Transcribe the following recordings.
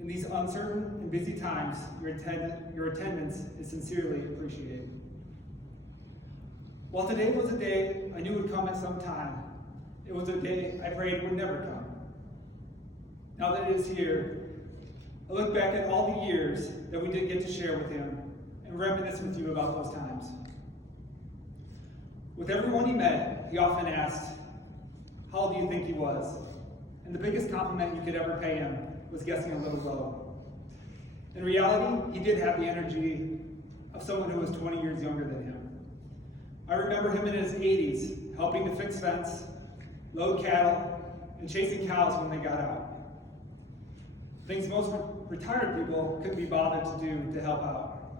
In these uncertain and busy times, your attendance is sincerely appreciated. While today was a day I knew would come at some time, it was a day I prayed would never come. Now that it is here, I look back at all the years that we did get to share with him and reminisce with you about those times. With everyone he met, he often asked, "How old do you think he was?" And the biggest compliment you could ever pay him was guessing a little low. In reality, he did have the energy of someone who was 20 years younger than him. I remember him in his 80s, helping to fix fence, load cattle, and chasing cows when they got out. Things most retired people couldn't be bothered to do to help out.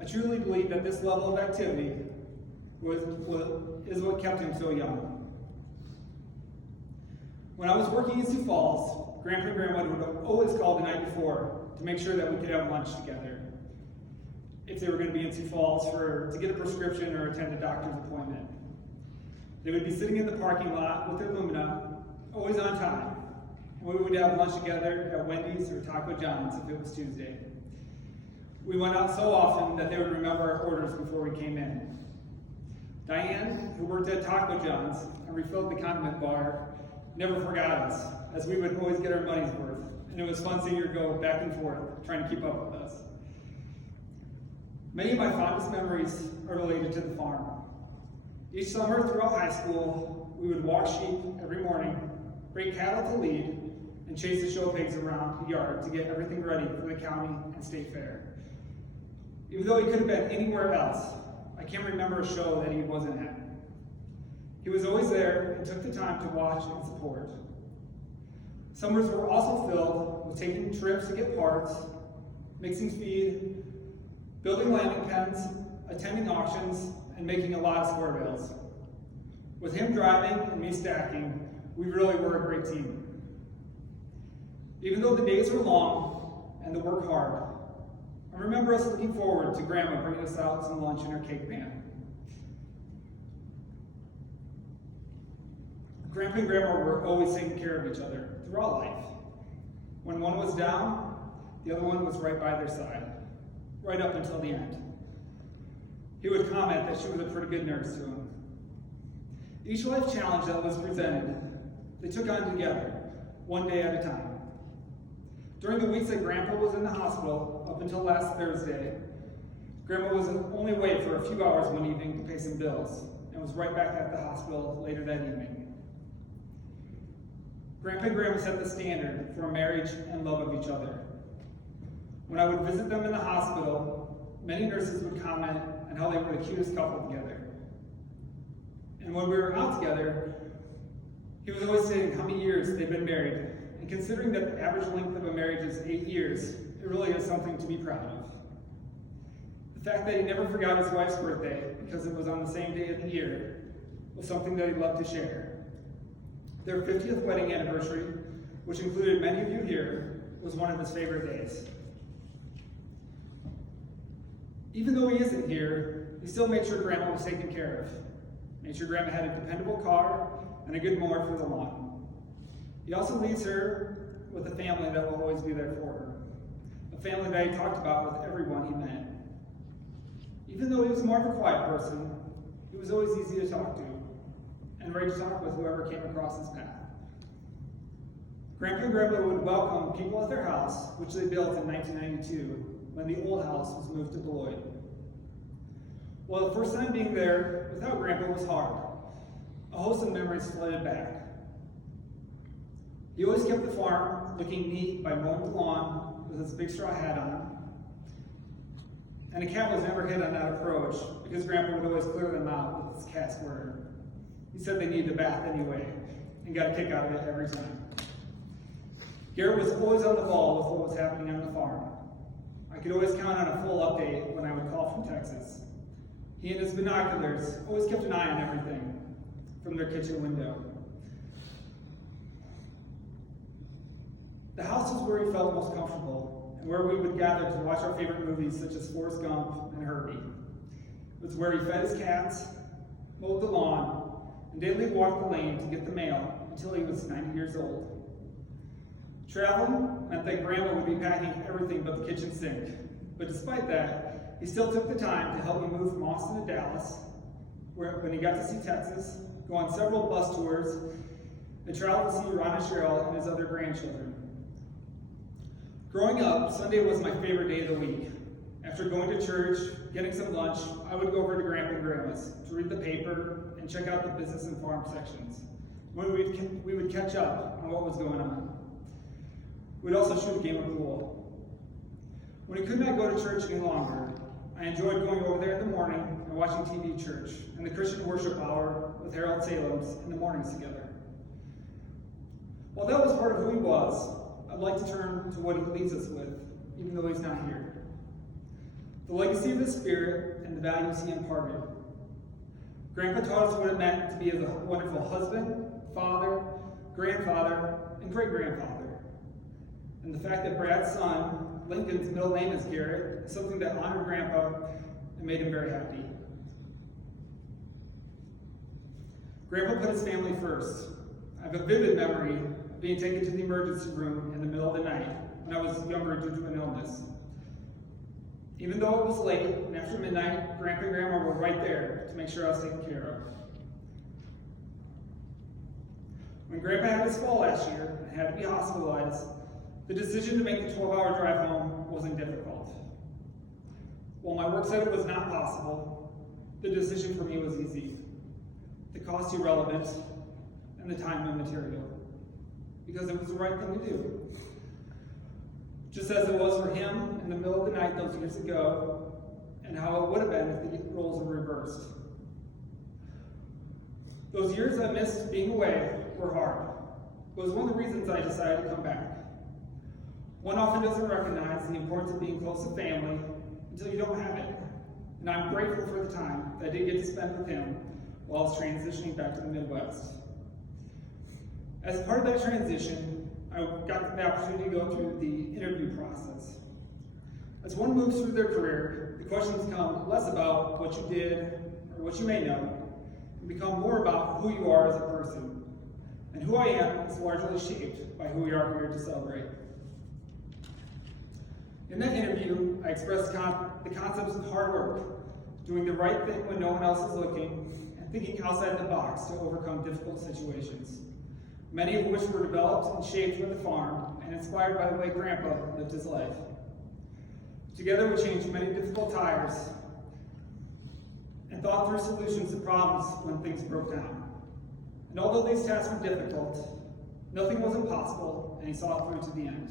I truly believe that this level of activity is what kept him so young. When I was working in Sioux Falls, Grandpa and Grandma would always call the night before to make sure that we could have lunch together, if they were going to be in Sioux Falls to get a prescription or attend a doctor's appointment. They would be sitting in the parking lot with their Lumina, always on time. We would have lunch together at Wendy's or Taco John's if it was Tuesday. We went out so often that they would remember our orders before we came in. Diane, who worked at Taco John's and refilled the condiment bar, never forgot us, as we would always get our money's worth, and it was fun seeing her go back and forth, trying to keep up with us. Many of my fondest memories are related to the farm. Each summer throughout high school, we would walk sheep every morning, break cattle to lead, and chase the show pigs around the yard to get everything ready for the county and state fair. Even though he could have been anywhere else, I can't remember a show that he wasn't at. He was always there and took the time to watch and support. Summers were also filled with taking trips to get parts, mixing feed, building lambing pens, attending auctions, and making a lot of square bales. With him driving and me stacking, we really were a great team. Even though the days were long and the work hard, I remember us looking forward to Grandma bringing us out some lunch in her cake pan. Grandpa and Grandma were always taking care of each other throughout life. When one was down, the other one was right by their side, right up until the end. He would comment that she was a pretty good nurse to him. Each life challenge that was presented, they took on together, one day at a time. During the weeks that Grandpa was in the hospital, up until last Thursday, Grandma was only away for a few hours one evening to pay some bills, and was right back at the hospital later that evening. Grandpa and Grandma set the standard for a marriage and love of each other. When I would visit them in the hospital, many nurses would comment on how they were the cutest couple together. And when we were out together, he was always saying how many years they'd been married. And considering that the average length of a marriage is 8 years, it really is something to be proud of. The fact that he never forgot his wife's birthday because it was on the same day of the year was something that he loved to share. Their 50th wedding anniversary, which included many of you here, was one of his favorite days. Even though he isn't here, he still made sure Grandma was taken care of. Made sure Grandma had a dependable car and a good mower for the lawn. He also leaves her with a family that will always be there for her. A family that he talked about with everyone he met. Even though he was more of a quiet person, he was always easy to talk to and ready to talk with whoever came across his path. Grandpa and Grandma would welcome people at their house, which they built in 1992 when the old house was moved to Beloit. Well, the first time being there without Grandpa was hard. A host of memories flooded back. He always kept the farm looking neat by mowing the lawn with his big straw hat on. And a cat was never hit on that approach because Grandpa would always clear them out with his cat squirter. He said they needed a bath anyway and got a kick out of it every time. Garrit was always on the ball with what was happening on the farm. I could always count on a full update when I would call from Texas. He and his binoculars always kept an eye on everything from their kitchen window. The house was where he felt most comfortable and where we would gather to watch our favorite movies such as Forrest Gump and Herbie. It was where he fed his cats, mowed the lawn, and daily walked the lane to get the mail until he was 90 years old. Traveling meant that Grandma would be packing everything but the kitchen sink. But despite that, he still took the time to help me move from Austin to Dallas, when he got to see Texas, go on several bus tours, and travel to see Ron and Cheryl and his other grandchildren. Growing up, Sunday was my favorite day of the week. After going to church, getting some lunch, I would go over to Grandpa and Grandma's to read the paper and check out the business and farm sections. We would catch up on what was going on. We'd also shoot a game of pool. When we could not go to church any longer, I enjoyed going over there in the morning and watching TV church and the Christian worship hour with Harold Salem's in the mornings together. While that was part of who he was, I'd like to turn to what he leaves us with, even though he's not here. The legacy of his spirit and the values he imparted. Grandpa taught us what it meant to be a wonderful husband, father, grandfather, and great-grandfather. And the fact that Brad's son, Lincoln's middle name is Garrit, is something that honored Grandpa and made him very happy. Grandpa put his family first. I have a vivid memory of being taken to the emergency room in the middle of the night when I was younger due to an illness. Even though it was late and after midnight, Grandpa and Grandma were right there to make sure I was taken care of. When Grandpa had his fall last year and had to be hospitalized, the decision to make the 12-hour drive home wasn't difficult. While my work said it was not possible, the decision for me was easy. The cost irrelevant, and the time immaterial. Because it was the right thing to do. Just as it was for him in the middle of the night those years ago, and how it would have been if the roles were reversed. Those years I missed being away were hard. It was one of the reasons I decided to come back. One often doesn't recognize the importance of being close to family until you don't have it. And I'm grateful for the time that I did get to spend with him while I was transitioning back to the Midwest. As part of that transition, I got the opportunity to go through the interview process. As one moves through their career, the questions come less about what you did or what you may know, and become more about who you are as a person. And who I am is largely shaped by who we are here to celebrate. In that interview, I expressed the concepts of hard work, doing the right thing when no one else is looking, and thinking outside the box to overcome difficult situations, many of which were developed and shaped by the farm and inspired by the way Grandpa lived his life. Together we changed many difficult tires and thought through solutions to problems when things broke down. And although these tasks were difficult, nothing was impossible, and he saw it through to the end.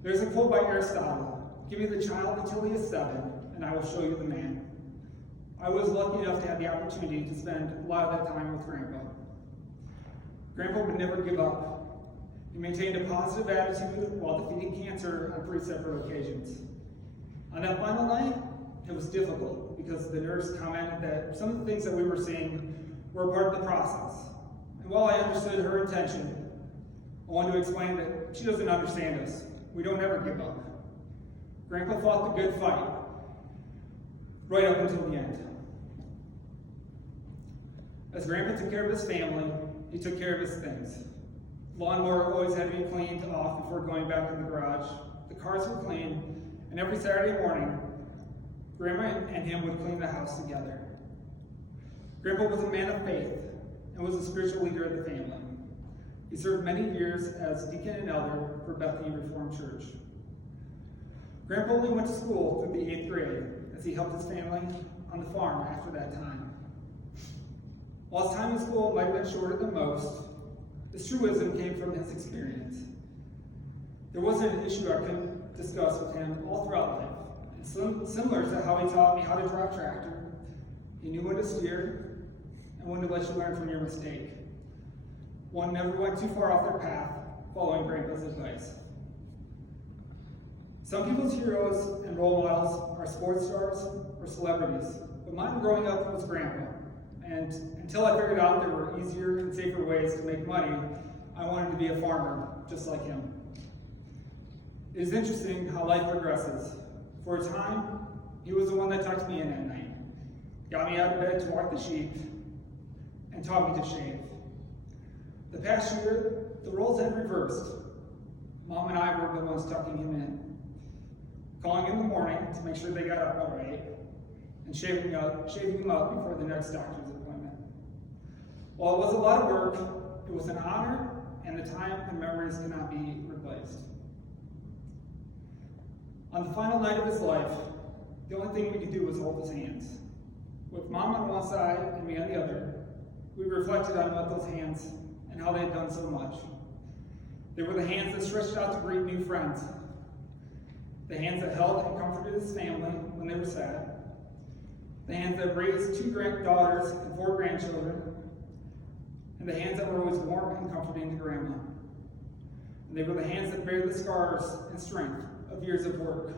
There's a quote by Aristotle, "Give me the child until he is 7, and I will show you the man." I was lucky enough to have the opportunity to spend a lot of that time with Grandpa. Grandpa would never give up. He maintained a positive attitude while defeating cancer on 3 separate occasions. On that final night, it was difficult because the nurse commented that some of the things that we were seeing were part of the process. And while I understood her intention, I wanted to explain that she doesn't understand us. We don't ever give up. Grandpa fought the good fight, right up until the end. As Grandpa took care of his family, he took care of his things. Lawnmower always had to be cleaned off before going back in the garage. The cars were clean, and every Saturday morning, Grandma and him would clean the house together. Grandpa was a man of faith and was a spiritual leader of the family. He served many years as deacon and elder for Bethany Reformed Church. Grandpa only went to school through the 8th grade as he helped his family on the farm after that time. While his time in school might have been shorter than most, his true wisdom came from his experience. There wasn't an issue I couldn't discuss with him all throughout life. It's similar to how he taught me how to drive a tractor. He knew when to steer and when to let you learn from your mistake. One never went too far off their path, following Grandpa's advice. Some people's heroes and role models are sports stars or celebrities, but mine growing up was Grandpa. And until I figured out there were easier and safer ways to make money, I wanted to be a farmer, just like him. It is interesting how life progresses. For a time, he was the one that tucked me in at night, got me out of bed to walk the sheep, and taught me to shave. The past year, the roles had reversed. Mom and I were the ones tucking him in, calling in the morning to make sure they got up all right, and shaving him up before the next doctor's appointment. While it was a lot of work, it was an honor, and the time and memories cannot be replaced. On the final night of his life, the only thing we could do was hold his hands. With Mom on one side and me on the other, we reflected on what those hands and how they had done so much. They were the hands that stretched out to greet new friends, the hands that held and comforted his family when they were sad, the hands that raised 2 daughters and 4 grandchildren, and the hands that were always warm and comforting to Grandma. And they were the hands that bear the scars and strength of years of work.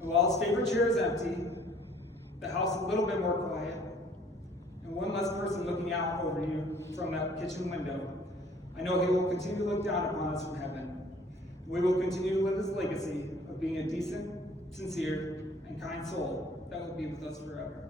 And while his favorite chair is empty, the house a little bit more quiet, and one less person looking out over you from that kitchen window, I know he will continue to look down upon us from heaven. We will continue to live his legacy of being a decent, sincere, and kind soul that will be with us forever.